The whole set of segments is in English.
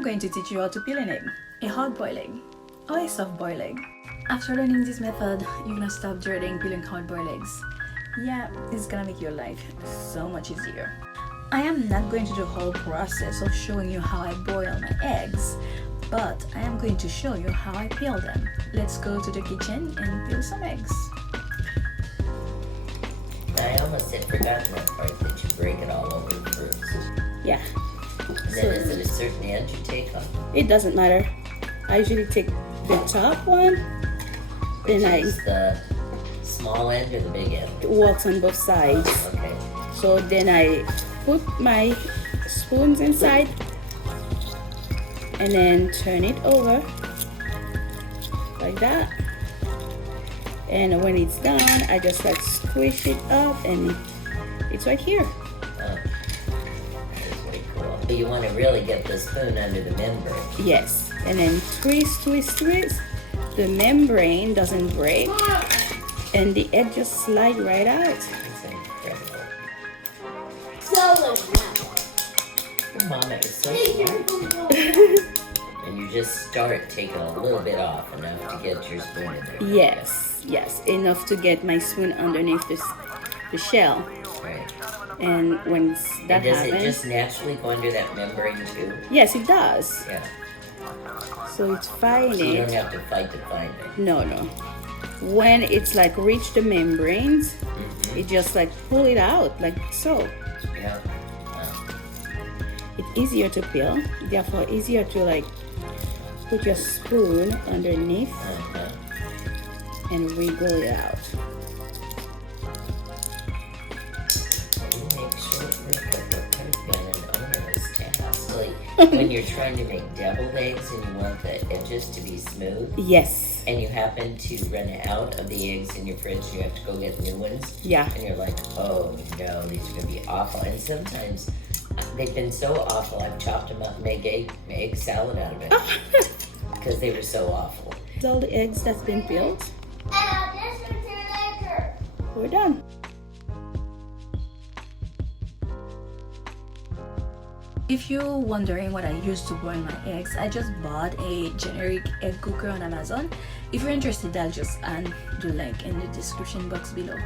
I'm going to teach you how to peel an egg, a hard-boiled egg or a soft-boiled egg. After learning this method, you're gonna stop dreading peeling hard-boiled eggs. Yeah, it's gonna make your life so much easier. I am not going to do the whole process of showing you how I boil my eggs, but I am going to show you how I peel them. Let's go to the kitchen and peel some eggs. I almost had forgotten that part, that you break it all over first. Yeah. And then is it a certain end you take off? It doesn't matter. I usually take the top one, then Is the small end or the big end? it works on both sides. Okay. So then I put my spoons inside and then turn it over like that. And when it's done, I just like squish it up and it's right here. Oh, that's pretty cool. So you want to really get the spoon under the membrane. Yes, and then twist, twist, twist. The membrane doesn't break and the egg just slide right out. That's incredible. So Your mama is so smart. And you just start taking a little bit off enough to get your spoon in there. Yes, enough to get my spoon underneath the shell. Right. And when that And does happens, it just naturally go under that membrane too? yes, it does. Yeah. So it's fine. So you don't have to fight to find it. No. When it's like reach the membranes, it just like pull it out like so. Yeah. It's easier to peel, therefore easier to like put your spoon underneath and wiggle it out. You make sure that could have been an onerous task. Like when you're trying to make deviled eggs and you want the edges to be smooth, Yes. and you happen to run out of the eggs in your fridge, you have to go get new ones. Yeah. And you're like, oh no, these are gonna be awful. And sometimes they've been so awful, I've chopped them up and made egg salad out of it because they were so awful. All the eggs that's been peeled. We're done. If you're wondering what I use to boil my eggs, I just bought a generic egg cooker on Amazon. If you're interested, I'll just add the link in the description box below.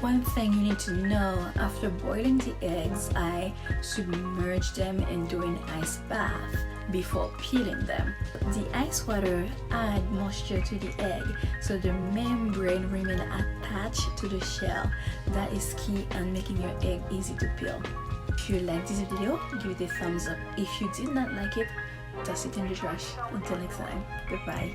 One thing you need to know, after boiling the eggs, I submerge them in doing ice bath before peeling them. The ice water adds moisture to the egg, so the membrane remains attached to the shell. That is key on making your egg easy to peel. If you like this video, give it a thumbs up. If you did not like it, toss it in the trash. Until next time, goodbye.